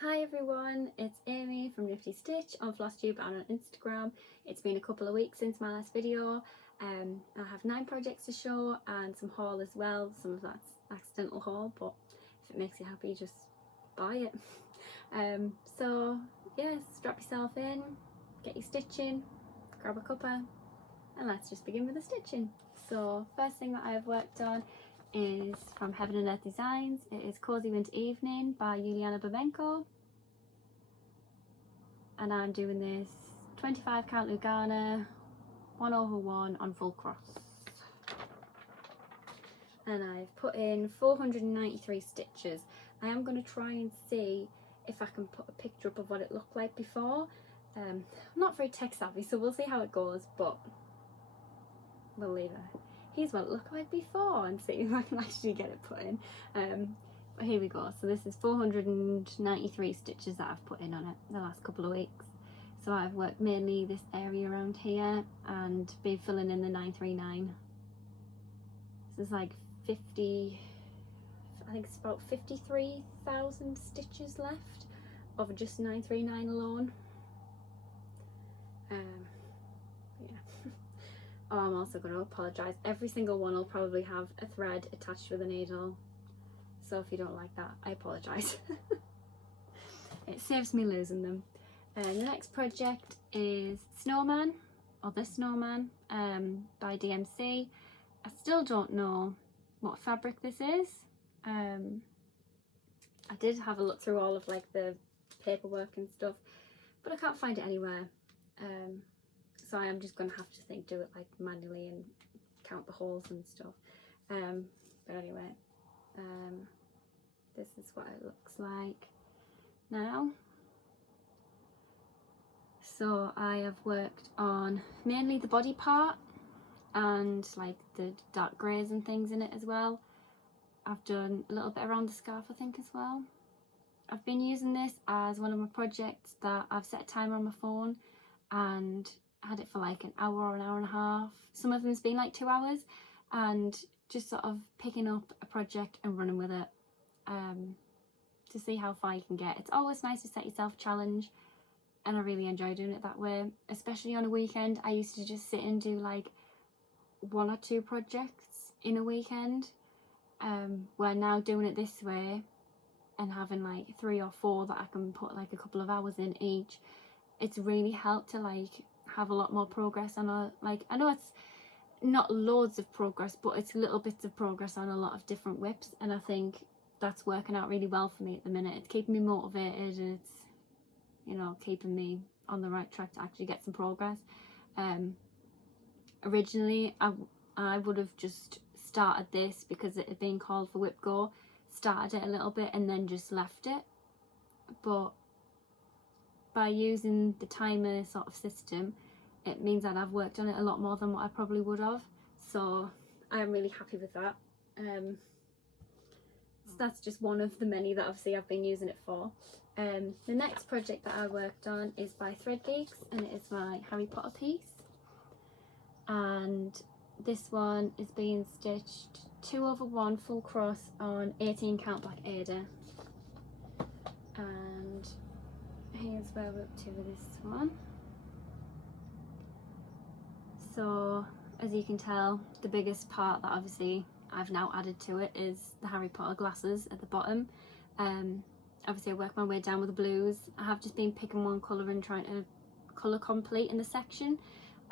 Hi everyone, it's Amy from Nifty Stitch on Flosstube and on Instagram. It's been a couple of weeks since my last video. I have 9 projects to show and some haul as well. Some of that's accidental haul, but if it makes you happy, just buy it. So yeah, strap yourself in, get your stitching, grab a cuppa, and let's just begin with the stitching. So first thing that I've worked on is from Heaven and Earth Designs. It is Cozy Winter Evening by Juliana Babenko. And I'm doing this 25 count Lugana 1/1 on full cross. And I've put in 493 stitches. I am going to try and see if I can put a picture up of what it looked like before. I'm not very tech savvy, so we'll see how it goes, but we'll leave it. Here's what it looked like before and see if I can actually get it put in. But here we go. So this is 493 stitches that I've put in on it the last couple of weeks. So I've worked mainly this area around here and been filling in the 939. This is like 50, I think it's about 53,000 stitches left of just 939 alone. Yeah. Oh, I'm also going to apologise. Every single one will probably have a thread attached with a needle. So if you don't like that, I apologise. It saves me losing them. The next project is Snowman, or The Snowman, by DMC. I still don't know what fabric this is. I did have a look through all of like the paperwork and stuff, but I can't find it anywhere. So I am just going to have to do it like manually and count the holes and stuff. But anyway, this is what it looks like now. So I have worked on mainly the body part and like the dark greys and things in it as well. I've done a little bit around the scarf I think as well. I've been using this as one of my projects that I've set a timer on my phone and had it for like an hour or an hour and a half. Some of them's been like 2 hours, and just sort of picking up a project and running with it to see how far you can get. It's always nice to set yourself a challenge, and I really enjoy doing it that way, especially on a weekend. I used to just sit and do like 1 or 2 projects in a weekend, where now doing it this way and having like 3 or 4 that I can put like a couple of hours in each, it's really helped to like have a lot more progress on a, like, I know it's not loads of progress, but it's little bits of progress on a lot of different whips, and I think that's working out really well for me at the minute. It's keeping me motivated, and it's, you know, keeping me on the right track to actually get some progress. Originally I would have just started this because it had been called for Whip Go, started it a little bit and then just left it, but by using the timer sort of system, it means that I've worked on it a lot more than what I probably would have, so I'm really happy with that. So that's just one of the many that obviously I've been using it for. The next project that I worked on is by Thread Geeks, and it is my Harry Potter piece, and this one is being stitched 2/1 full cross on 18 count black Ada, and here's where we're up to with this one. So as you can tell, the biggest part that obviously I've now added to it is the Harry Potter glasses at the bottom. Obviously I work my way down with the blues. I have just been picking one colour and trying to colour complete in the section.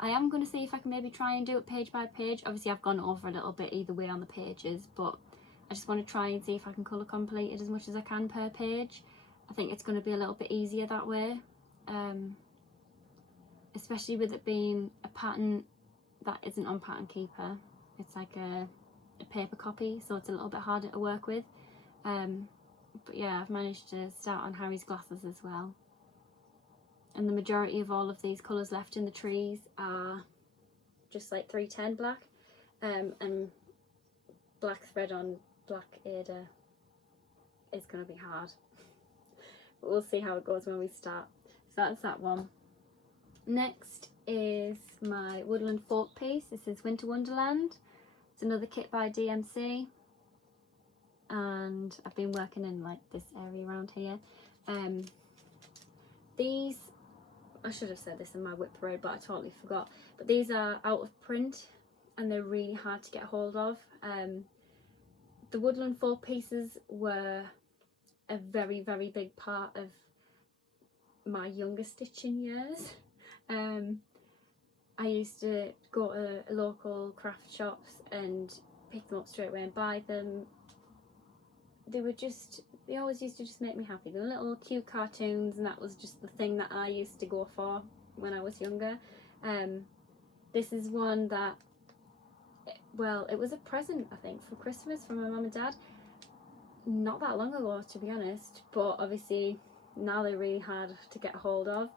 I am going to see if I can maybe try and do it page by page. Obviously I've gone over a little bit either way on the pages, but I just want to try and see if I can colour complete it as much as I can per page. I think it's going to be a little bit easier that way, especially with it being a pattern that isn't on Pattern Keeper. It's like a paper copy, so it's a little bit harder to work with. But yeah, I've managed to start on Harry's glasses as well. And the majority of all of these colours left in the trees are just like 310 black, and black thread on black Ada is going to be hard. But we'll see how it goes when we start. So that's that one. Next is my Woodland Folk piece. This is Winter Wonderland. It's another kit by DMC, and I've been working in like this area around here. These, I should have said this in my whip parade, but I totally forgot. But these are out of print and they're really hard to get hold of. The Woodland folk pieces were a very, very big part of my younger stitching years. I used to go to local craft shops and pick them up straight away and buy them. They always used to just make me happy. They were little cute cartoons, and that was just the thing that I used to go for when I was younger. This is one that, well, it was a present, I think, for Christmas from my mum and dad. Not that long ago, to be honest, but obviously now they're really hard to get a hold of.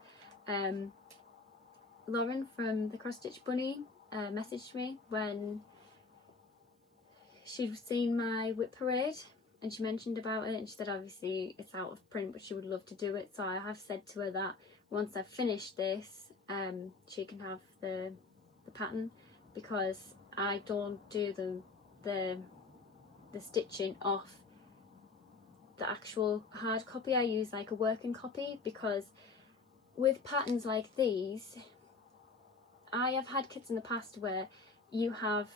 Lauren from the Cross Stitch Bunny messaged me when she'd seen my whip parade, and she mentioned about it, and she said obviously it's out of print but she would love to do it. So I have said to her that once I've finished this, she can have the pattern, because I don't do the stitching off the actual hard copy. I use like a working copy, because with patterns like these, I have had kits in the past where you have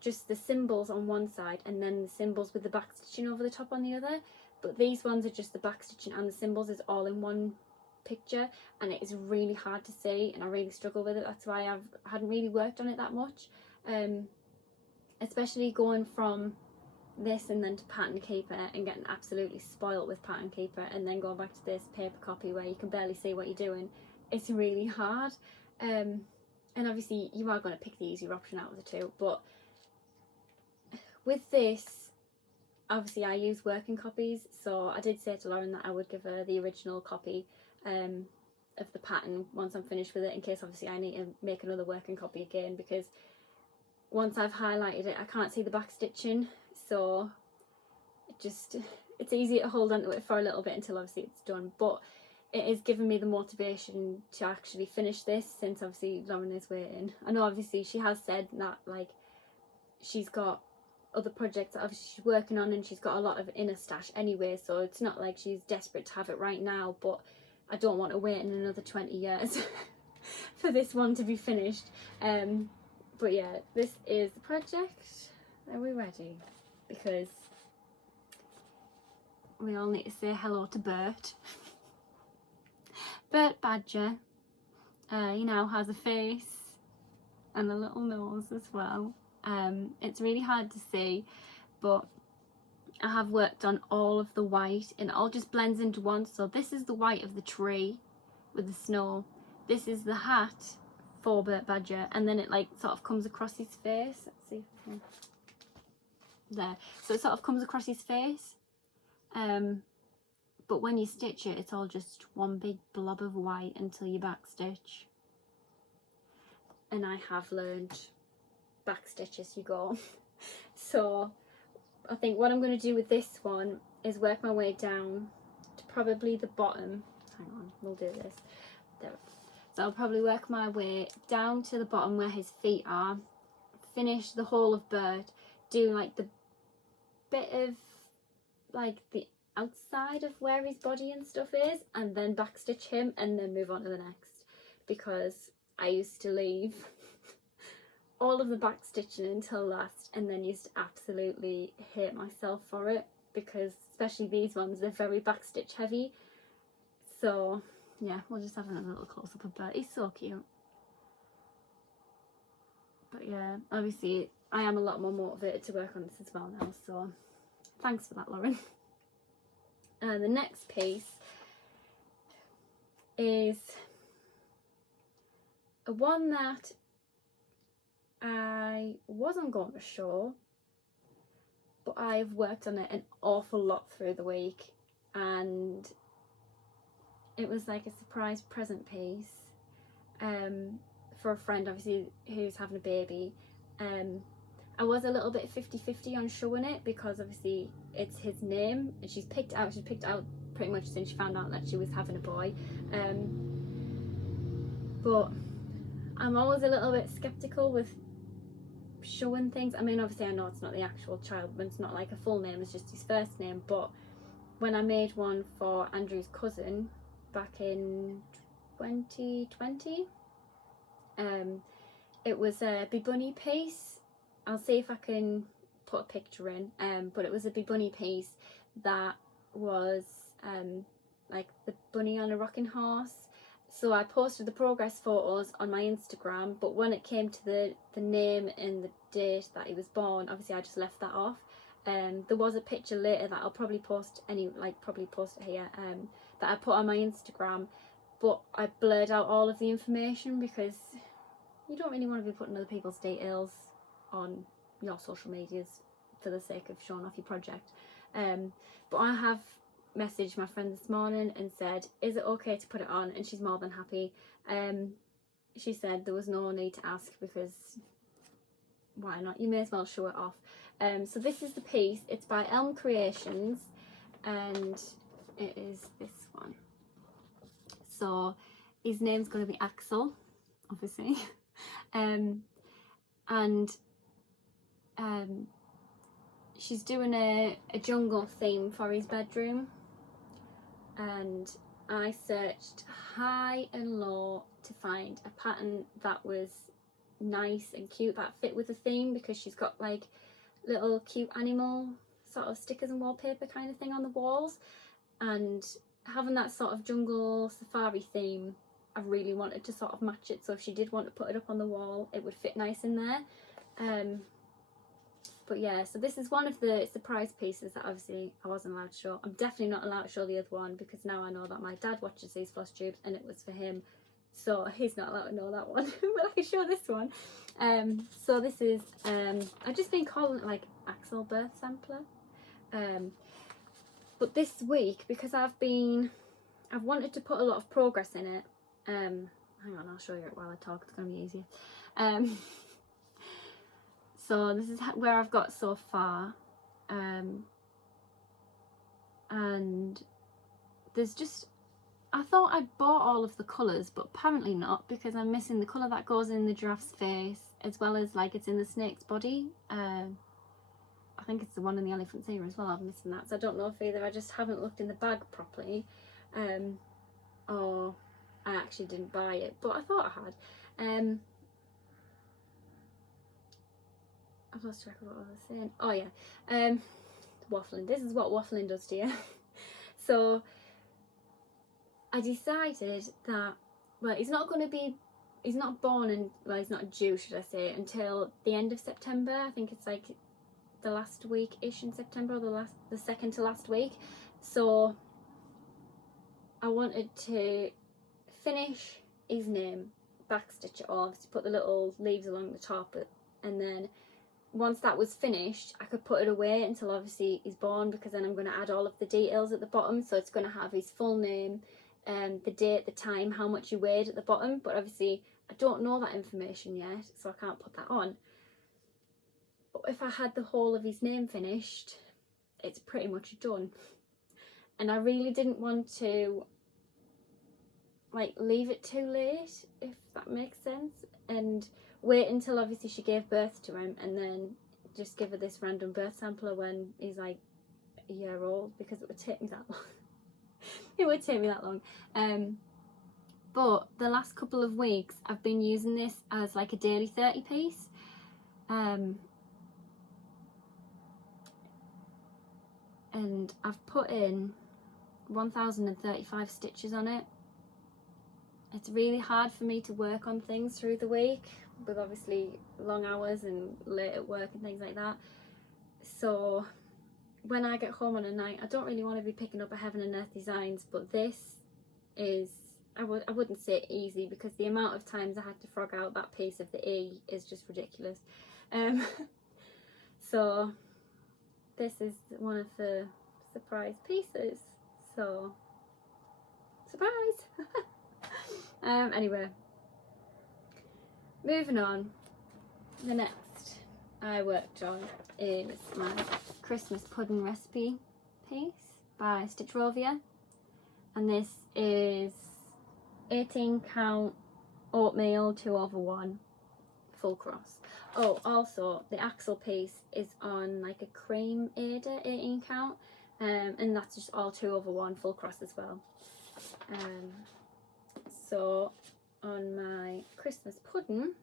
just the symbols on one side and then the symbols with the back stitching over the top on the other, but these ones are just the back stitching and the symbols is all in one picture, and it is really hard to see, and I really struggle with it. That's why I hadn't really worked on it that much, especially going from this and then to pattern keeper and getting absolutely spoiled with pattern keeper, and then going back to this paper copy where you can barely see what you're doing. It's really hard, and obviously you are going to pick the easier option out of the two, but with this, obviously I use working copies, so I did say to Lauren that I would give her the original copy of the pattern once I'm finished with it, in case obviously I need to make another working copy again, because once I've highlighted it I can't see the back stitching, so it's easy to hold on to it for a little bit until obviously it's done. But it has given me the motivation to actually finish this, since obviously Lauren is waiting. I know obviously she has said that like she's got other projects that obviously she's working on, and she's got a lot of inner stash anyway, so it's not like she's desperate to have it right now, but I don't want to wait in another 20 years for this one to be finished. But yeah, this is the project. Are we ready? Because we all need to say hello to Bert. Bert Badger, he now has a face and a little nose as well. It's really hard to see, but I have worked on all of the white and it all just blends into one. So this is the white of the tree with the snow. This is the hat for Bert Badger, and then it like sort of comes across his face. Let's see if I can... There. So it sort of comes across his face. But when you stitch it, it's all just one big blob of white until you back stitch. And I have learned back stitch as you go. So I think what I'm going to do with this one is work my way down to probably the bottom. Hang on, we'll do this. There. So I'll probably work my way down to the bottom where his feet are, finish the whole of Bert, do like the bit of like the outside of where his body and stuff is, and then backstitch him and then move on to the next, because I used to leave all of the backstitching until last and then used to absolutely hate myself for it, because especially these ones, they're very backstitch heavy. So yeah, we'll just have another little close up of Bert. He's so cute. But yeah, obviously I am a lot more motivated to work on this as well now, so thanks for that, Lauren. The next piece is one that I wasn't going to show, but I've worked on it an awful lot through the week, and it was like a surprise present piece for a friend, obviously, who's having a baby. I was a little bit 50-50 on showing it, because obviously it's his name and she's picked out pretty much since she found out that she was having a boy. But I'm always a little bit skeptical with showing things. I mean, obviously I know it's not the actual child, but it's not like a full name, it's just his first name, but when I made one for Andrew's cousin back in 2020. It was a Bee Bunny piece. I'll see if I can put a picture in, but it was a Bee Bunny piece that was like the bunny on a rocking horse. So I posted the progress photos on my Instagram, but when it came to the name and the date that he was born, obviously I just left that off. There was a picture later that I'll probably post post it here, that I put on my Instagram, but I blurred out all of the information because you don't really want to be putting other people's details on your social medias for the sake of showing off your project. But I have messaged my friend this morning and said, is it okay to put it on? And she's more than happy. She said there was no need to ask because why not? You may as well show it off. So this is the piece. It's by Elm Creations and it is this one. So his name's going to be Axel, obviously. She's doing a jungle theme for his bedroom, and I searched high and low to find a pattern that was nice and cute that fit with the theme, because she's got like little cute animal sort of stickers and wallpaper kind of thing on the walls, and having that sort of jungle safari theme, I really wanted to sort of match it, so if she did want to put it up on the wall it would fit nice in there. But yeah, so this is one of the surprise pieces that obviously I wasn't allowed to show. I'm definitely not allowed to show the other one because now I know that my dad watches these Flosstubes and it was for him, so he's not allowed to know that one. But I can show this one. So this is, I've just been calling it like Axel birth sampler. But this week, because I've wanted to put a lot of progress in it. Hang on, I'll show you it while I talk, it's going to be easier. So this is where I've got so far, and there's just, I thought I'd bought all of the colours, but apparently not, because I'm missing the colour that goes in the giraffe's face, as well as like it's in the snake's body. I think it's the one in the elephant's ear as well, I'm missing that, so I don't know if either I just haven't looked in the bag properly, or I actually didn't buy it, but I thought I had. I've lost track of what I was saying. Oh yeah, waffling. This is what waffling does to you. So I decided that, well, he's not born and, well, he's not due, should I say, until the end of September. I think it's like the last week-ish in September, or the second to last week. So I wanted to finish his name, backstitch it all, obviously put the little leaves along the top, and then once that was finished I could put it away until obviously he's born, because then I'm going to add all of the details at the bottom. So it's going to have his full name, the date, the time, how much he weighed at the bottom, but obviously I don't know that information yet, so I can't put that on. But if I had the whole of his name finished, it's pretty much done. And I really didn't want to like leave it too late, if that makes sense, and wait until obviously she gave birth to him and then just give her this random birth sampler when he's like a year old, because it would take me that long. It would take me that long. But the last couple of weeks I've been using this as like a daily 30 piece. And I've put in 1035 stitches on it. It's really hard for me to work on things through the week, with obviously long hours and late at work and things like that. So when I get home on a night, I don't really want to be picking up a Heaven and Earth Designs, but this is, I wouldn't say easy, because the amount of times I had to frog out that piece of the E is just ridiculous. So this is one of the surprise pieces, so surprise. Anyway, moving on, the next I worked on is my Christmas pudding recipe piece by Stitchrovia, and this is 18 count oatmeal 2/1 full cross. Oh, also the axle piece is on like a cream Ada 18 count, and that's just all 2/1 full cross as well. So on my Christmas pudding,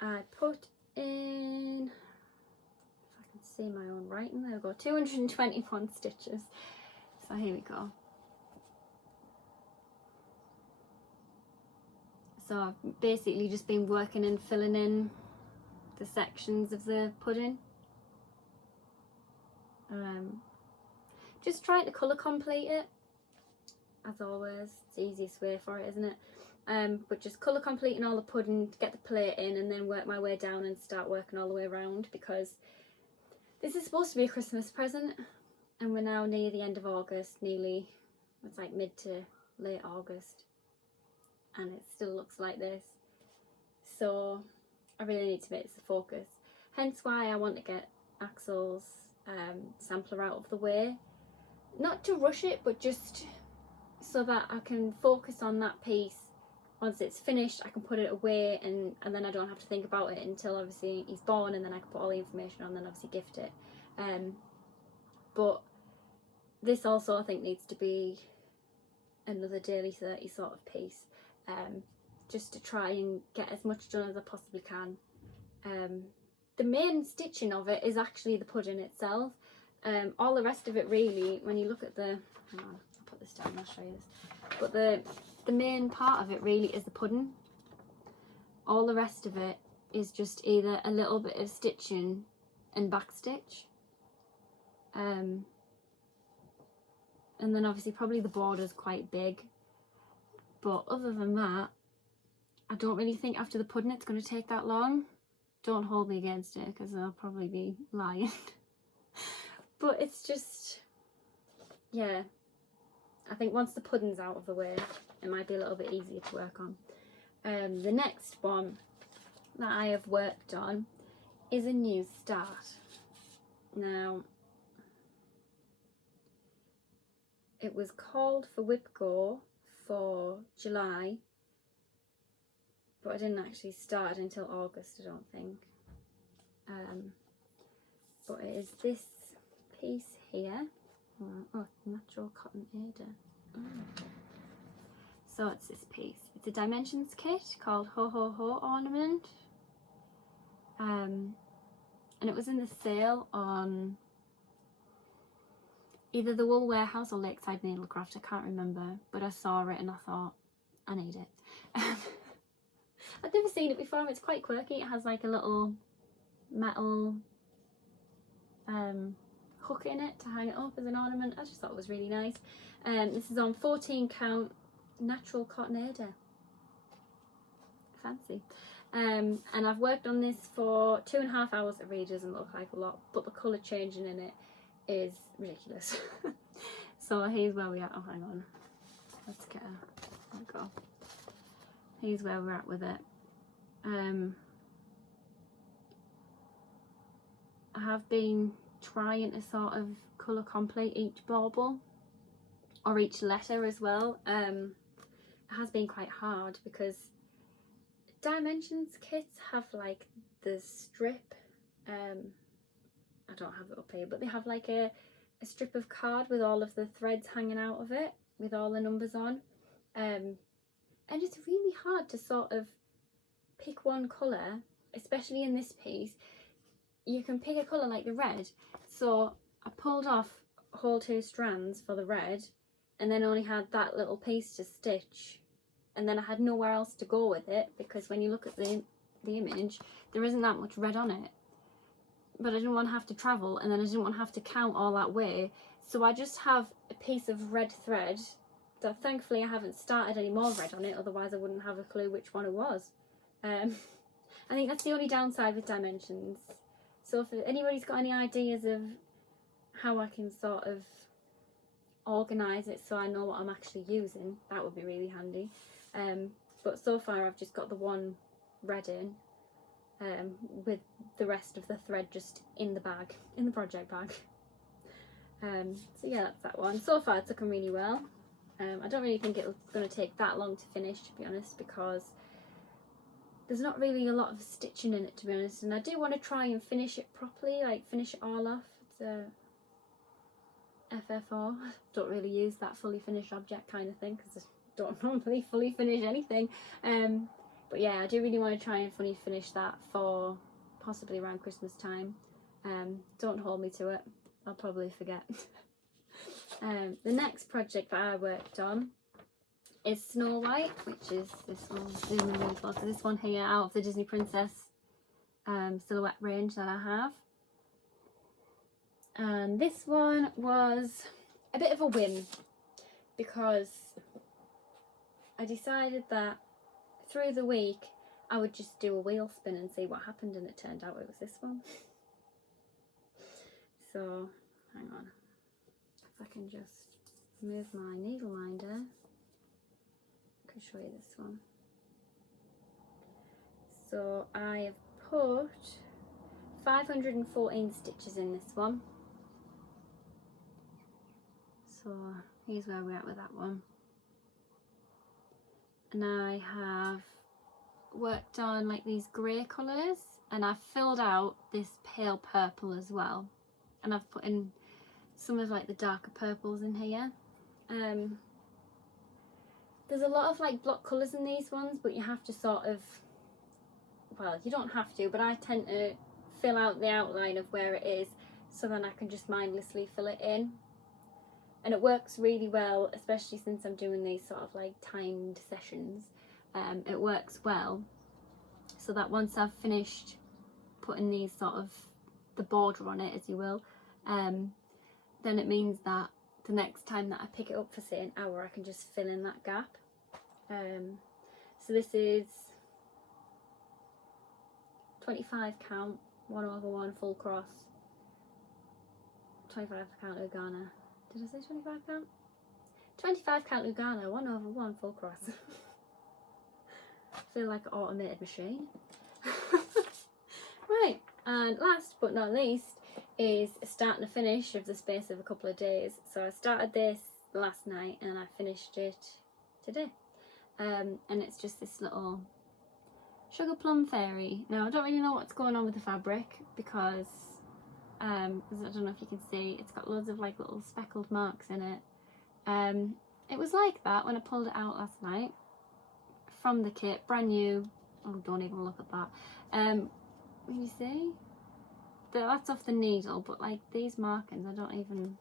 I put in, if I can see my own writing, there we go, 221 stitches. So here we go. So I've basically just been working and filling in the sections of the pudding. Just trying to colour complete it, as always. It's the easiest way for it, isn't it? But just colour completing all the pudding to get the plate in, and then work my way down and start working all the way around, because this is supposed to be a Christmas present, and we're now near the end of August, nearly, it's like mid to late August, and it still looks like this. So I really need to make this a focus, hence why I want to get Axel's sampler out of the way. Not to rush it, but just so that I can focus on that piece. Once it's finished, I can put it away, and then I don't have to think about it until obviously he's born, and then I can put all the information on, and then obviously gift it. But this also I think needs to be another daily 30 sort of piece, just to try and get as much done as I possibly can. The main stitching of it is actually the pudding itself. All the rest of it really, when you look at the, hang on, I'll put this down, I'll show you this, but the main part of it really is the pudding. All the rest of it is just either a little bit of stitching and back stitch, and then obviously probably the border's quite big, but other than that, I don't really think after the pudding it's going to take that long. Don't hold me against it, because I'll probably be lying. But it's just, yeah, I think once the pudding's out of the way, it might be a little bit easier to work on. The next one that I have worked on is a new start. Now, it was called for Whip Go for July, but I didn't actually start until August, I don't think. But it is this piece here. Oh, natural cotton Ada. So it's this piece. It's a dimensions kit called Ho Ho Ho Ornament. And it was in the sale on either the Wool Warehouse or Lakeside Needlecraft, I can't remember, but I saw it and I thought, I need it. I've never seen it before. It's quite quirky. It has like a little metal hook in it to hang it up as an ornament. I just thought it was really nice. This is on 14 count natural cotton Ada. Fancy. And I've worked on this for 2.5 hours. It really doesn't look like a lot, but the colour changing in it is ridiculous. So here's where we are. Oh, hang on. Let's get a, there we go. Here's where we're at with it. I have been trying to sort of colour complete each bauble, or each letter as well. It has been quite hard because dimensions kits have like the strip, I don't have it up here, but they have like a strip of card with all of the threads hanging out of it with all the numbers on, and it's really hard to sort of pick one colour, especially in this piece. You can pick a colour like the red, so I pulled off whole 2 strands for the red and then only had that little piece to stitch, and then I had nowhere else to go with it because when you look at the image there isn't that much red on it, but I didn't want to have to travel, and then I didn't want to have to count all that way, so I just have a piece of red thread that thankfully I haven't started any more red on it, otherwise I wouldn't have a clue which one it was. I think that's the only downside with dimensions. So if anybody's got any ideas of how I can sort of organise it so I know what I'm actually using, that would be really handy. But so far I've just got the one red in, with the rest of the thread just in the bag, in the project bag. So yeah, that's that one. So far it's looking really well. I don't really think it's going to take that long to finish, to be honest, because there's not really a lot of stitching in it, to be honest, and I do want to try and finish it properly, like finish it all off. It's a FFR. Don't really use that fully finished object kind of thing because I don't normally fully finish anything. But yeah, I do really want to try and fully finish that for possibly around Christmas time. Don't hold me to it, I'll probably forget. The next project that I worked on is Snow White, which is this one. Zoom in really close. So this one here out of the Disney Princess silhouette range that I have. And this one was a bit of a whim because I decided that through the week I would just do a wheel spin and see what happened, and it turned out it was this one. So hang on, if I can just move my needle minder, I can show you this one. So I have put 514 stitches in this one. So here's where we're at with that one. And I have worked on like these grey colours, and I've filled out this pale purple as well, and I've put in some of like the darker purples in here. There's a lot of like block colours in these ones, but you have to sort of, well, you don't have to, but I tend to fill out the outline of where it is so then I can just mindlessly fill it in. And it works really well, especially since I'm doing these sort of like timed sessions. It works well, so that once I've finished putting these sort of, the border on it, as you will, then it means that the next time that I pick it up for say an hour, I can just fill in that gap. So this is 25 count, 1/1 full cross, 25 count Lugana. Did I say 25 count? 25 count Lugana, 1/1 full cross. I feel like an automated machine. Right, and last but not least is start and a finish of the space of a couple of days. So I started this last night and I finished it today. And it's just this little sugar plum fairy. Now I don't really know what's going on with the fabric because I don't know if you can see, it's got loads of like little speckled marks in it. It was like that when I pulled it out last night from the kit, brand new. Oh, don't even look at that. Can you see? That's off the needle, but like these markings, I don't even,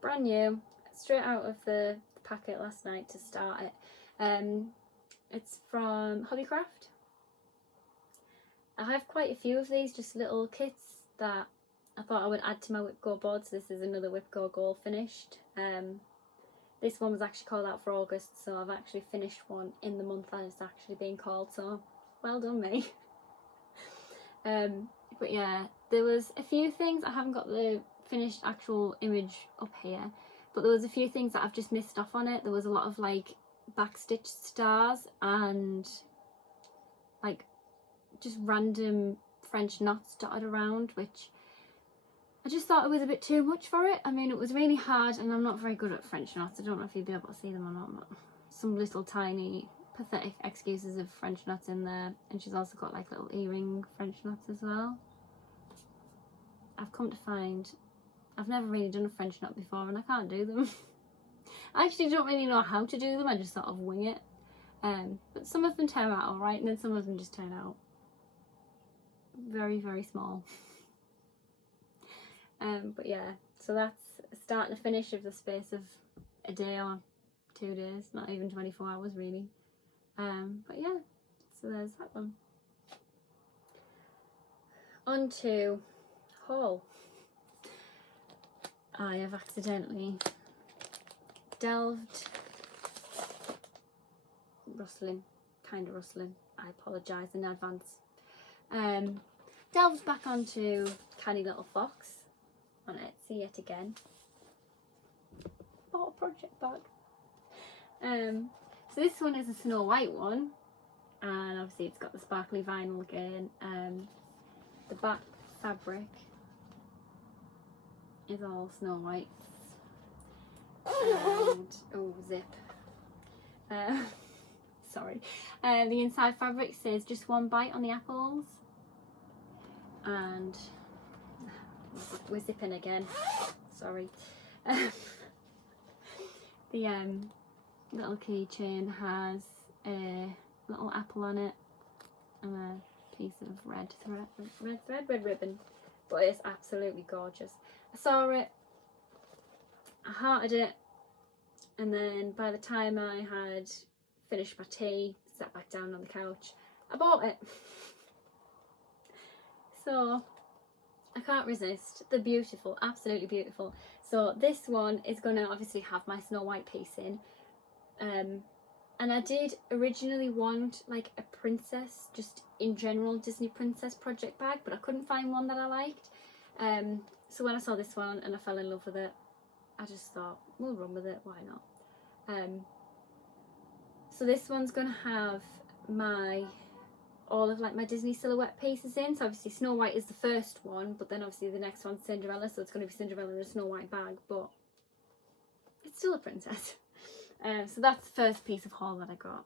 brand new, straight out of the packet last night to start it. It's from Hobbycraft. I have quite a few of these, just little kits that I thought I would add to my Whipco board. So this is another Whipco Gold finished. This one was actually called out for August, so I've actually finished one in the month that it's actually being called, so well done me. But yeah, there was a few things, I haven't got the finished actual image up here, but there was a few things that I've just missed off on it. There was a lot of like backstitched stars and like just random French knots dotted around, which I just thought it was a bit too much for it. I mean, it was really hard, and I'm not very good at French knots. I don't know if you'll be able to see them or not, but some little tiny pathetic excuses of French knots in there. And she's also got like little earring French knots as well. I've come to find I've never really done a French knot before, and I can't do them. I actually don't really know how to do them, I just sort of wing it. But some of them turn out alright, and then some of them just turn out very, very small. But yeah, so that's a start and a finish of the space of a day or 2 days, not even 24 hours really. But yeah, so there's that one. On to haul. I have accidentally delved, kind of rustling, I apologise in advance, delved back onto Canny Little Fox on Etsy yet again. Bought a project bag. So this one is a Snow White one, and obviously it's got the sparkly vinyl again. The back fabric is all Snow White, and oh, zip. sorry. The inside fabric says just one bite on the apples. And we're zipping again, sorry. The little keychain has a little apple on it and a piece of red ribbon, but it's absolutely gorgeous. I saw it, I hearted it, and then by the time I had finished my tea, sat back down on the couch, I bought it. So I can't resist. They're beautiful, absolutely beautiful. So this one is going to obviously have my Snow White piece in. And I did originally want like a princess, just in general Disney princess project bag, but I couldn't find one that I liked. So when I saw this one and I fell in love with it, I just thought, we'll run with it, why not? So this one's going to have all of like my Disney silhouette pieces in. So obviously Snow White is the first one, but then obviously the next one's Cinderella, so it's going to be Cinderella in a Snow White bag, but it's still a princess. So that's the first piece of haul that I got.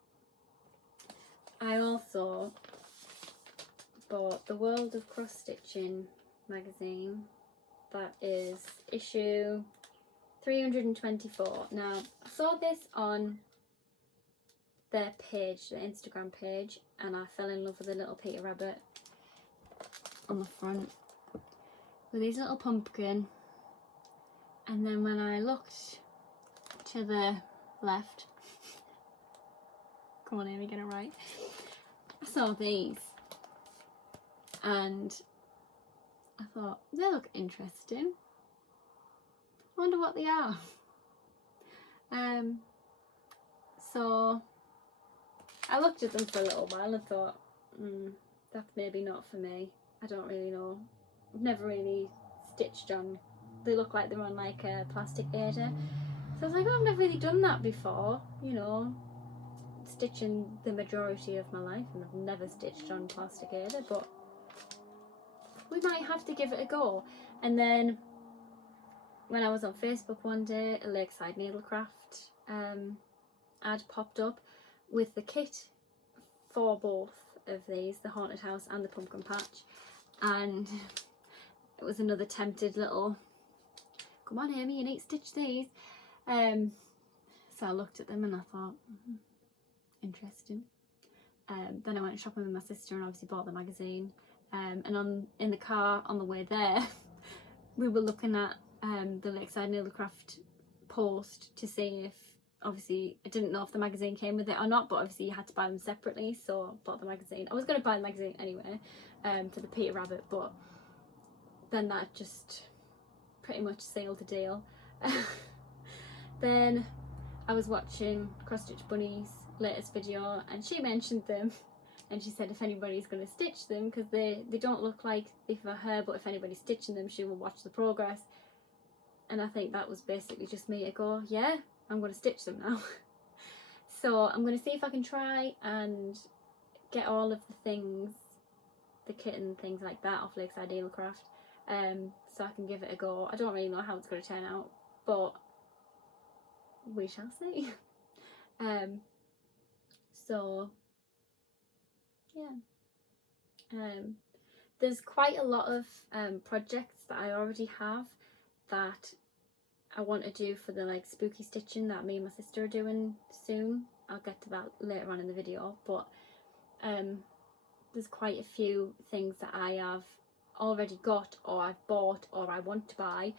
I also bought the World of Cross Stitching magazine. That is issue 324. Now, I saw this on their page, their Instagram page, and I fell in love with a little Peter Rabbit on the front with his little pumpkin. And then when I looked to the left, come on Amy, get it right, I saw these and I thought, they look interesting, I wonder what they are. So I looked at them for a little while and thought, that's maybe not for me. I don't really know, I've never really stitched on, they look like they're on like a plastic Ada. So I was like, oh, I've never really done that before, you know, stitching the majority of my life, and I've never stitched on plastic Ada, but we might have to give it a go. And then when I was on Facebook one day, a Lakeside Needlecraft ad popped up with the kit for both of these, the Haunted House and the Pumpkin Patch, and it was another tempted little, come on Amy, you need to stitch these. So I looked at them and I thought, interesting. Then I went shopping with my sister and obviously bought the magazine. And in the car on the way there, we were looking at the Lakeside Needlecraft post to see if, obviously, I didn't know if the magazine came with it or not, but obviously you had to buy them separately, so I bought the magazine. I was going to buy the magazine anyway for the Peter Rabbit, but then that just pretty much sealed the deal. Then I was watching Cross Stitch Bunny's latest video and she mentioned them, and she said if anybody's going to stitch them, because they don't look like they're for her, but if anybody's stitching them she will watch the progress. And I think that was basically just me to go, yeah, I'm going to stitch them now. So I'm going to see if I can try and get all of the things, the kit and things like that off Lakeside Needlecraft, so I can give it a go. I don't really know how it's going to turn out, but we shall see. So yeah, there's quite a lot of projects that I already have that I want to do for the like spooky stitching that me and my sister are doing soon. I'll get to that later on in the video, but there's quite a few things that I have already got or I've bought or I want to buy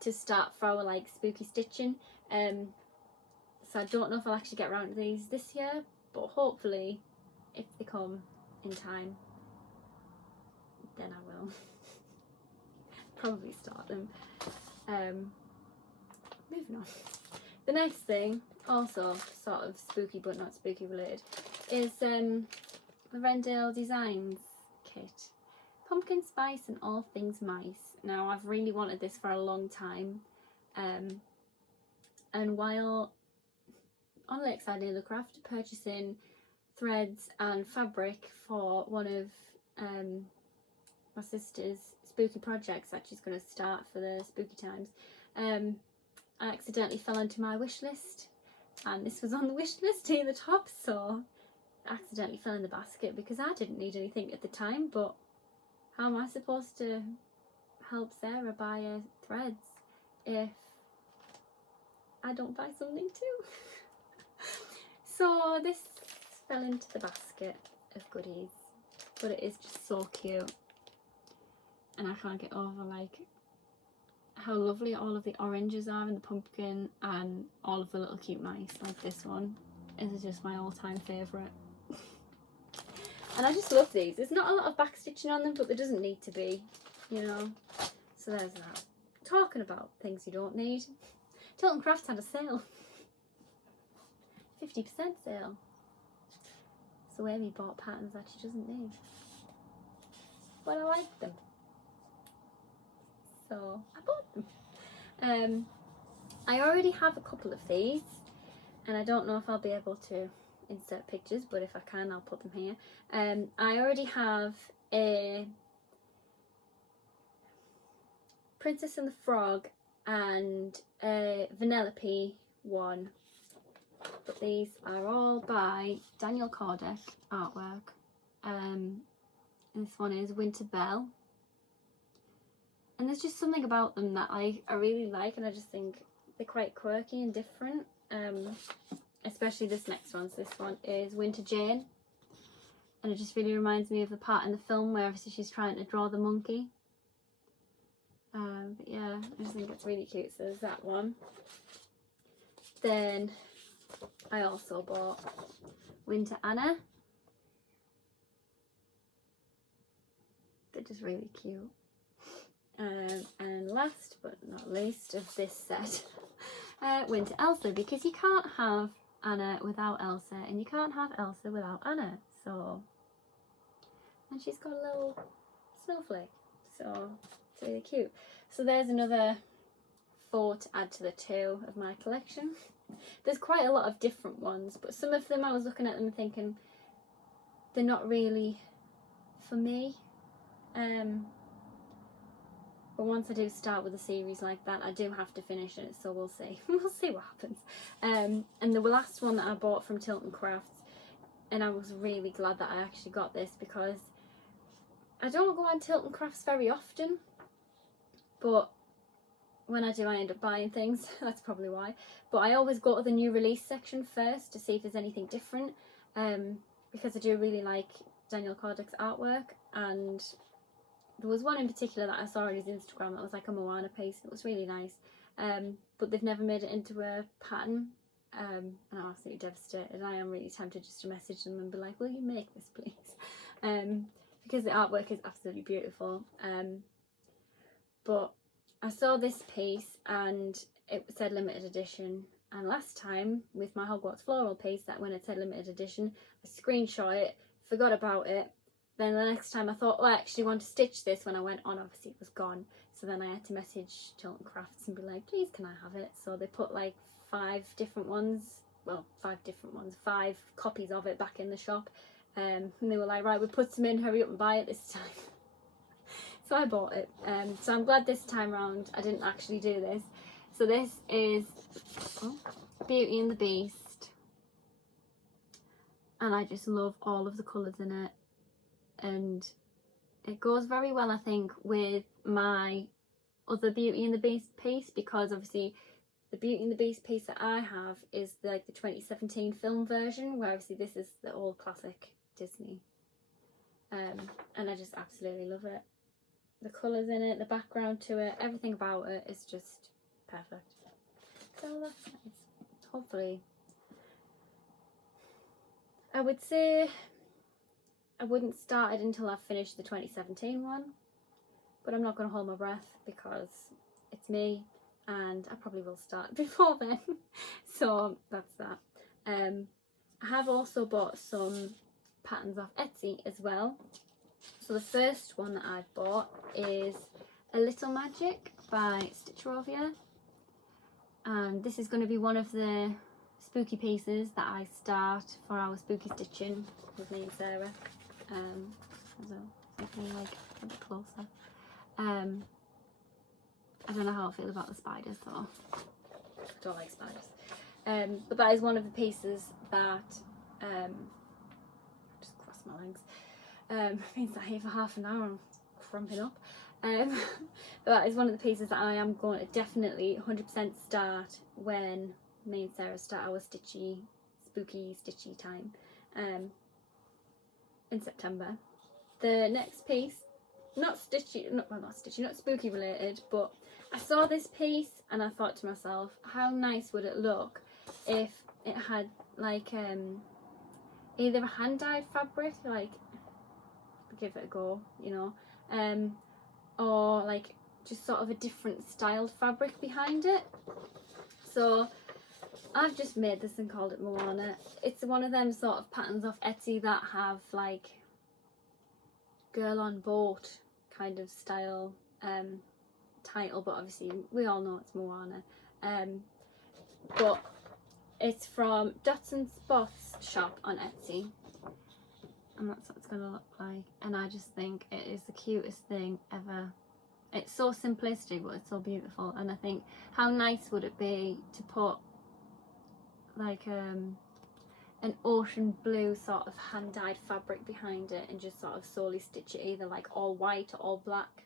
to start for our like spooky stitching. So I don't know if I'll actually get around to these this year, but hopefully if they come in time, then I will probably start them. Moving on. The next thing, also sort of spooky but not spooky related, is the Rendell Designs kit. Pumpkin spice and all things mice. Now I've really wanted this for a long time, and while on Lakeside Needlecraft purchasing threads and fabric for one of my sister's spooky projects that she's going to start for the spooky times, I accidentally fell into my wish list and this was on the wish list near the top, so it accidentally fell in the basket because I didn't need anything at the time. But how am I supposed to help Sarah buy her threads if I don't buy something too? So this fell into the basket of goodies, but it is just so cute, and I can't get over like how lovely all of the oranges are in the pumpkin, and all of the little cute mice. Like this one is just my all-time favourite. And I just love these. There's not a lot of backstitching on them, but there doesn't need to be, you know. So there's that. Talking about things you don't need, Tilton Crafts had a sale. 50% sale. So Amy bought patterns that she doesn't need. But I like them, so I bought them. I already have a couple of these, and I don't know if I'll be able to insert pictures, but if I can, I'll put them here. I already have a Princess and the Frog and a Vanellope one, but these are all by Daniel Cordek artwork. This one is Winter Belle, and there's just something about them that I really like, and I just think they're quite quirky and different. Especially this next one. So this one is Winter Jane, and it just really reminds me of the part in the film where obviously she's trying to draw the monkey. But yeah, I just think it's really cute. So there's that one. Then I also bought Winter Anna. They're just really cute. And last but not least of this set, Winter Elsa, because you can't have Anna without Elsa, and you can't have Elsa without Anna. So, and she's got a little snowflake, so it's really cute. So there's another 4 to add to the 2 of my collection. There's quite a lot of different ones, but some of them I was looking at them and thinking they're not really for me. But once I do start with a series like that, I do have to finish it, so we'll see. We'll see what happens. And the last one that I bought from Tilton Crafts, and I was really glad that I actually got this, because I don't go on Tilton Crafts very often, but when I do, I end up buying things. That's probably why. But I always go to the new release section first to see if there's anything different, because I do really like Daniel Cordek's artwork, and there was one in particular that I saw on his Instagram that was like a Moana piece. It was really nice, but they've never made it into a pattern, and I'm absolutely devastated. I am really tempted just to message them and be like, will you make this please? Because the artwork is absolutely beautiful. But I saw this piece and it said limited edition, and last time with my Hogwarts floral piece, that when it said limited edition, I screenshot it, forgot about it. Then the next time I thought, oh, I actually want to stitch this. When I went on, obviously it was gone. So then I had to message Tilton Crafts and be like, please, can I have it? So they put like 5 different ones, 5 copies of it back in the shop. And they were like, right, we put some in, hurry up and buy it this time. So I bought it. So I'm glad this time round I didn't actually do this. So this is Beauty and the Beast. And I just love all of the colours in it. And it goes very well, I think, with my other Beauty and the Beast piece, because obviously the Beauty and the Beast piece that I have is like the 2017 film version, where obviously this is the old classic Disney. And I just absolutely love it. The colours in it, the background to it, everything about it is just perfect. So that's nice. Hopefully, I would say I wouldn't start it until I've finished the 2017 one, but I'm not going to hold my breath because it's me and I probably will start before then. So that's that. I have also bought some patterns off Etsy as well. So the first one that I've bought is A Little Magic by Stitcherovia, and this is going to be one of the spooky pieces that I start for our spooky stitching with me and Sarah. So something like a bit closer. I don't know how I feel about the spiders though. I don't like spiders. But that is one of the pieces that just cross my legs, means that here for half an hour I'm cramping up. But that is one of the pieces that I am going to definitely 100% start when me and Sarah start our spooky stitchy time in September. The next piece, not spooky related, but I saw this piece and I thought to myself, how nice would it look if it had like either a hand-dyed fabric, like give it a go, you know, or like just sort of a different styled fabric behind it. So I've just made this and called it Moana. It's one of them sort of patterns off Etsy that have like girl on boat kind of style title, but obviously we all know it's Moana. But it's from Dots and Spots shop on Etsy, and that's what it's going to look like. And I just think it is the cutest thing ever. It's so simplistic, but it's so beautiful. And I think, how nice would it be to put like an ocean blue sort of hand-dyed fabric behind it and just sort of solely stitch it either like all white or all black,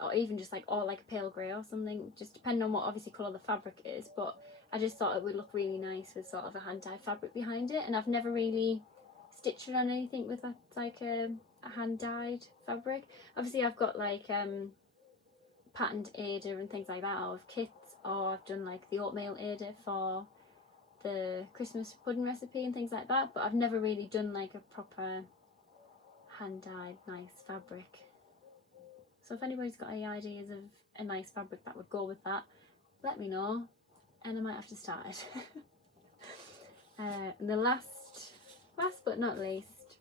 or even just like all like a pale grey or something, just depending on what obviously colour the fabric is. But I just thought it would look really nice with sort of a hand-dyed fabric behind it, and I've never really stitched it on anything with that like a hand-dyed fabric. Obviously I've got like patterned Ada and things like that out of kits, or I've done like the oatmeal Ada for the Christmas pudding recipe and things like that, but I've never really done like a proper hand-dyed nice fabric. So if anybody's got any ideas of a nice fabric that would go with that, let me know and I might have to start it. And the last but not least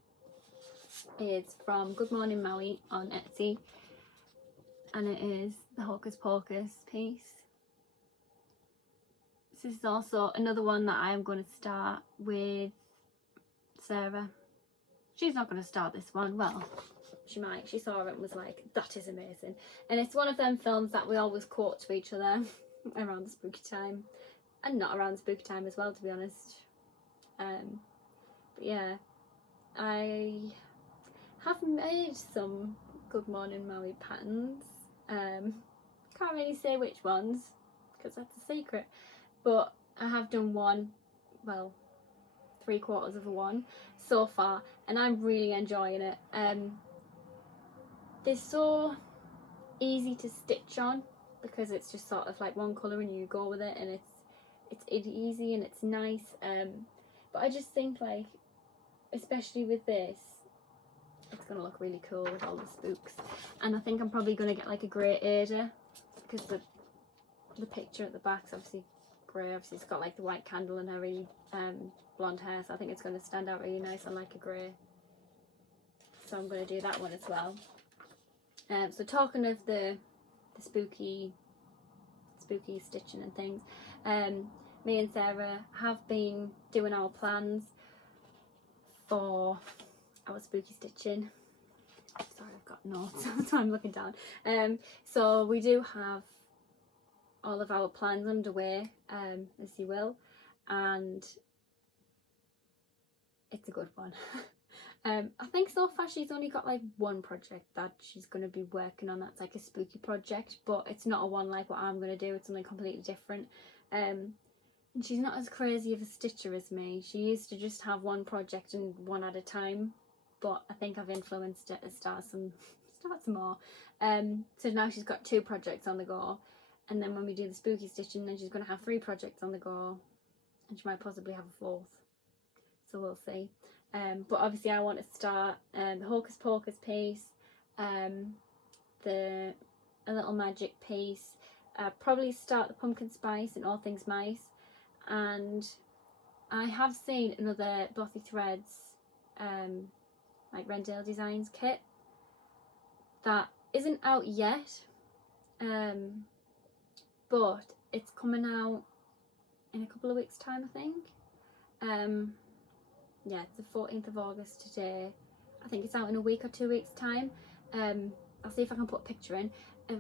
is from Good Morning Maui on Etsy, and it is the Hocus Pocus piece. This is also another one that I am going to start with Sarah. She's not going to start this one. Well, she might. She saw it and was like, that is amazing. And it's one of them films that we always quote to each other around the spooky time. And not around the spooky time as well, to be honest. But yeah, I have made some Good Morning Maui patterns. Can't really say which ones because that's a secret. But I have done one, well, 3/4 of a one so far, and I'm really enjoying it. They're so easy to stitch on because it's just sort of like one colour and you go with it, and it's easy and it's nice. But I just think like, especially with this, it's gonna look really cool with all the spooks. And I think I'm probably gonna get like a grey Ada because the picture at the back's obviously grey. Obviously it's got like the white candle and her really blonde hair, so I think it's going to stand out really nice on like a grey. So I'm going to do that one as well. So talking of the spooky stitching and things, me and Sarah have been doing our plans for our spooky stitching. Sorry, I've got notes, so I'm looking down. So we do have all of our plans underway, as you will, and it's a good one. I think so far she's only got like one project that she's going to be working on that's like a spooky project, but it's not a one like what I'm going to do. It's something completely different. And she's not as crazy of a stitcher as me. She used to just have one project and one at a time, but I think I've influenced it to start some more. So now she's got 2 projects on the go, and then when we do the spooky stitching, then she's going to have 3 projects on the go, and she might possibly have a 4th. So we'll see. But obviously I want to start the Hocus Pocus piece, a little magic piece, probably start the pumpkin spice and all things mice. And I have seen another Bothy Threads like Rendale Designs kit that isn't out yet, but it's coming out in a couple of weeks time, I think. Yeah, it's the 14th of August today. I think it's out in a week or 2 weeks time. I'll see if I can put a picture in.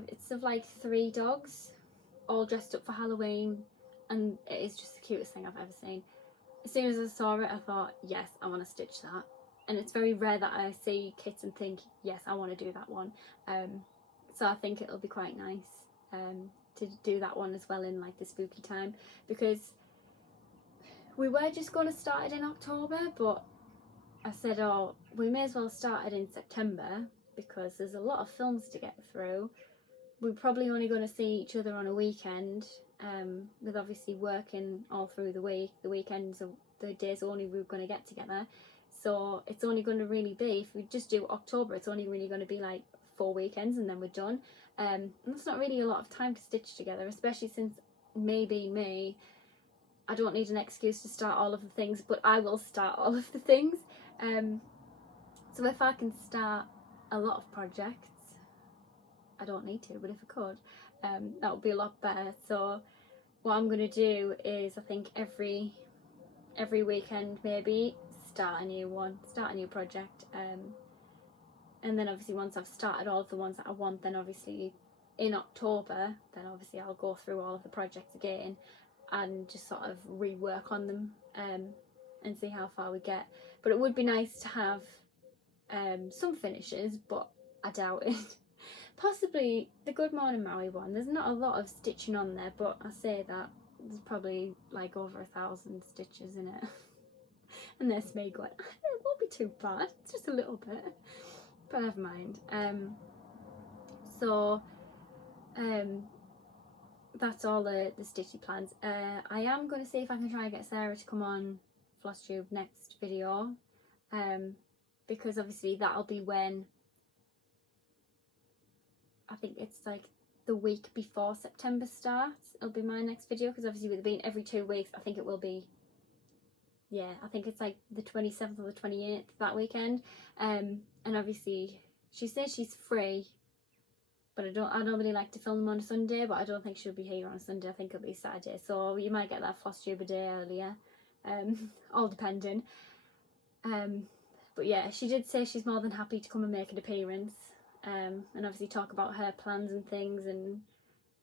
It's of like 3 dogs all dressed up for Halloween, and it is just the cutest thing I've ever seen. As soon as I saw it, I thought, yes, I want to stitch that. And it's very rare that I see kits and think, yes, I want to do that one. So I think it'll be quite nice to do that one as well in like the spooky time, because we were just going to start it in October, but I said, oh, we may as well start it in September because there's a lot of films to get through. We're probably only going to see each other on a weekend, with obviously working all through the week. The weekends are the days only we're going to get together. So it's only going to really be, if we just do October, it's only really going to be like 4 weekends and then we're done. And that's not really a lot of time to stitch together, especially since maybe me, I don't need an excuse to start all of the things, but I will start all of the things. So if I can start a lot of projects, I don't need to, but if I could, that would be a lot better. So what I'm going to do is, I think every weekend maybe start a new project, and then obviously once I've started all of the ones that I want, then obviously in October, then obviously I'll go through all of the projects again and just sort of rework on them, and see how far we get. But it would be nice to have some finishes, but I doubt it. Possibly the Good Morning Maui one, there's not a lot of stitching on there, but I say that there's probably like over 1,000 stitches in it. And there's me going, it won't be too bad, it's just a little bit, but never mind. That's all the stitchy plans. I am going to see if I can try and get Sarah to come on Flosstube next video, because obviously that'll be when, I think it's like the week before September starts, it'll be my next video, because obviously with it being every 2 weeks, I think it will be, yeah, I think it's like the 27th or the 28th that weekend. And obviously she says she's free, but I don't really like to film them on a Sunday, but I don't think she'll be here on a Sunday. I think it'll be Saturday, so you might get that Flosstube a day earlier, all depending. But yeah, she did say she's more than happy to come and make an appearance, and obviously talk about her plans and things, and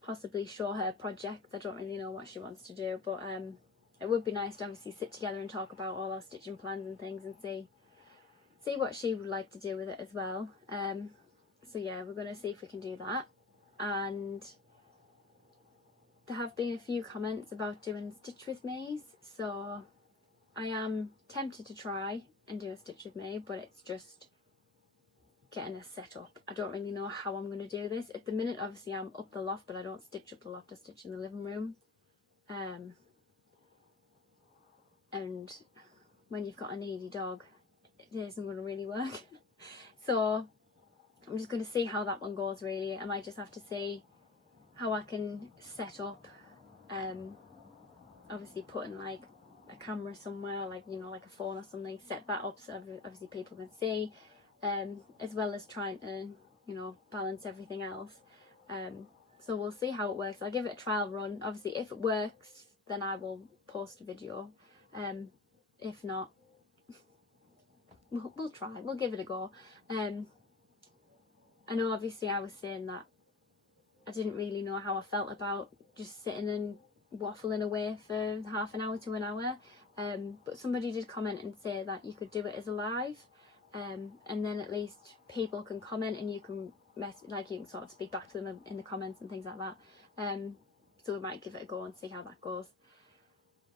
possibly show her projects. I don't really know what she wants to do, but it would be nice to obviously sit together and talk about all our stitching plans and things, and see what she would like to do with it as well. So yeah, we're going to see if we can do that. And there have been a few comments about doing stitch with me's, so I am tempted to try and do a stitch with me, but it's just getting a set up. I don't really know how I'm going to do this. At the minute, obviously I'm up the loft, but I don't stitch up the loft, I stitch in the living room. And when you've got a needy dog, it isn't going to really work. So I'm just going to see how that one goes really. I might just have to see how I can set up, obviously putting like a camera somewhere, like, you know, like a phone or something, set that up so obviously people can see, as well as trying to, you know, balance everything else. So we'll see how it works. I'll give it a trial run. Obviously if it works, then I will post a video. If not, we'll try, we'll give it a go. I know obviously I was saying that I didn't really know how I felt about just sitting and waffling away for half an hour to an hour, but somebody did comment and say that you could do it as a live, and then at least people can comment and you can you can sort of speak back to them in the comments and things like that. So we might give it a go and see how that goes.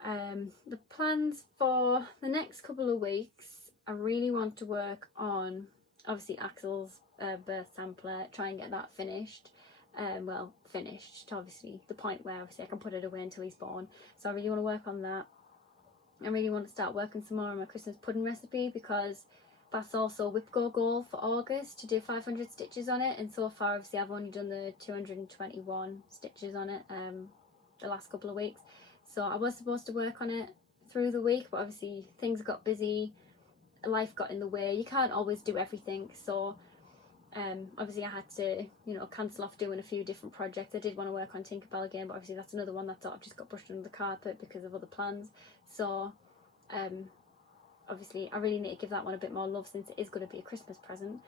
The plans for the next couple of weeks, I really want to work on obviously Axel's birth sampler, try and get that finished. Well, finished to obviously the point where obviously I can put it away until he's born. So I really want to work on that. I really want to start working some more on my Christmas pudding recipe, because that's also a WIPGO goal for August, to do 500 stitches on it, and so far obviously I've only done the 221 stitches on it the last couple of weeks. So I was supposed to work on it through the week, but obviously things got busy, life got in the way, you can't always do everything. So obviously I had to, you know, cancel off doing a few different projects. I did want to work on Tinkerbell again, but obviously that's another one that sort of just got brushed under the carpet because of other plans. So obviously I really need to give that one a bit more love, since it is going to be a Christmas present.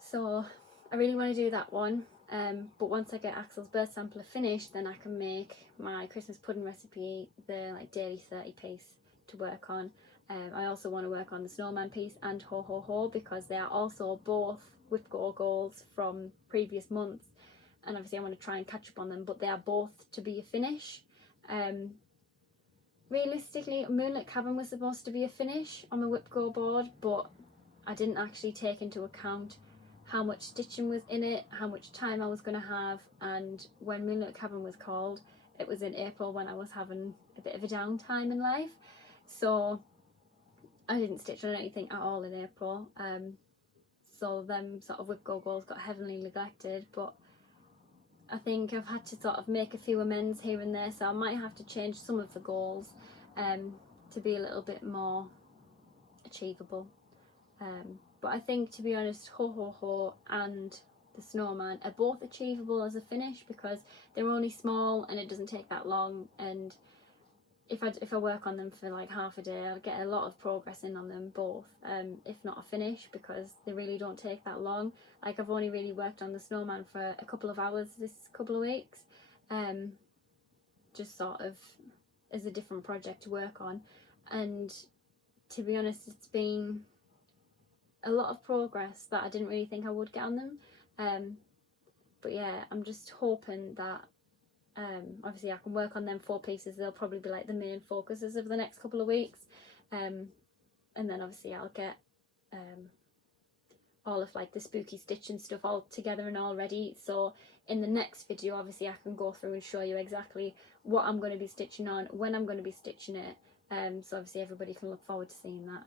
So I really want to do that one, but once I get Axel's birth sampler finished, then I can make my Christmas pudding recipe, the like daily 30 piece to work on. I also want to work on the Snowman piece and Ho Ho Ho, because they are also both Whip-Go goals from previous months, and obviously I want to try and catch up on them, but they are both to be a finish. Realistically, Moonlit Cabin was supposed to be a finish on my Whip-Go board, but I didn't actually take into account how much stitching was in it, how much time I was going to have, and when Moonlit Cabin was called, it was in April when I was having a bit of a downtime in life, so I didn't stitch on anything at all in April, so them sort of Whip-Go goals got heavily neglected, but I think I've had to sort of make a few amends here and there, so I might have to change some of the goals to be a little bit more achievable. But I think, to be honest, Ho Ho Ho and the Snowman are both achievable as a finish, because they're only small and it doesn't take that long, and if I work on them for like half a day, I'll get a lot of progress in on them both, if not a finish, because they really don't take that long. Like, I've only really worked on the Snowman for a couple of hours this couple of weeks, just sort of as a different project to work on, and to be honest, it's been a lot of progress that I didn't really think I would get on them, but yeah, I'm just hoping that obviously I can work on them 4 pieces. They'll probably be like the main focuses of the next couple of weeks, and then obviously I'll get all of like the spooky stitch and stuff all together and all ready, so in the next video obviously I can go through and show you exactly what I'm going to be stitching on, when I'm going to be stitching it, so obviously everybody can look forward to seeing that.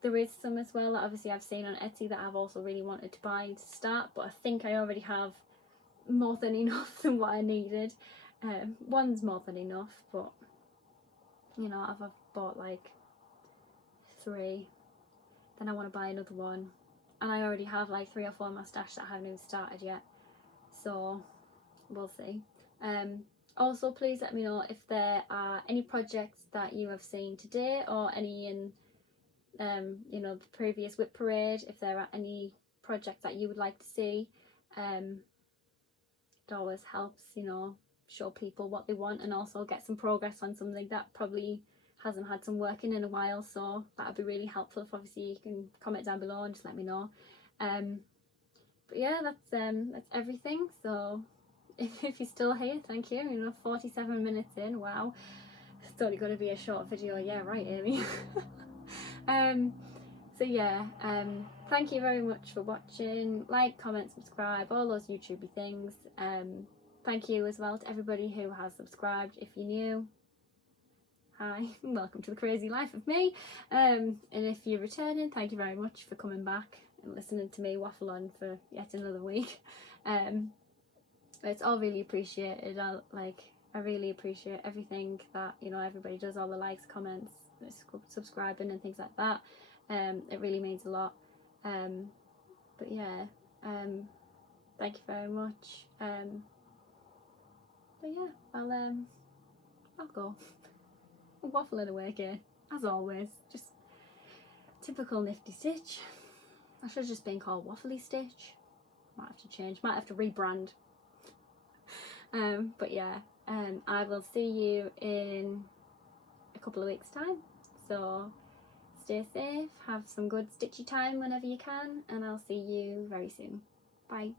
There is some as well that obviously I've seen on Etsy that I've also really wanted to buy to start, but I think I already have more than enough than what I needed. One's more than enough, but you know, I've bought like 3, then I want to buy another one, and I already have like 3 or 4 in my stash that I haven't even started yet, so we'll see. Also, please let me know if there are any projects that you have seen today, or any in you know, the previous Whip Parade, if there are any projects that you would like to see. It always helps, you know, show people what they want, and also get some progress on something that probably hasn't had some work in a while, so that would be really helpful. If obviously you can comment down below and just let me know. But yeah, that's everything. So if you're still here, thank you. You know, 47 minutes in, wow, it's only going to be a short video. Yeah, right, Amy. So yeah, thank you very much for watching. Like, comment, subscribe, all those YouTubey things. Thank you as well to everybody who has subscribed. If you're new, hi, welcome to the crazy life of me. And if you're returning, thank you very much for coming back and listening to me waffle on for yet another week. It's all really appreciated. I really appreciate everything that, you know, everybody does, all the likes, comments, subscribing and things like that. It really means a lot. But yeah, thank you very much. But yeah, I'll go. I'm waffling away again, as always. Just typical Nifty Stitch. I should have just been called Waffly Stitch. Might have to change, might have to rebrand. But yeah, I will see you in a couple of weeks' time. So stay safe, have some good stitchy time whenever you can, and I'll see you very soon. Bye.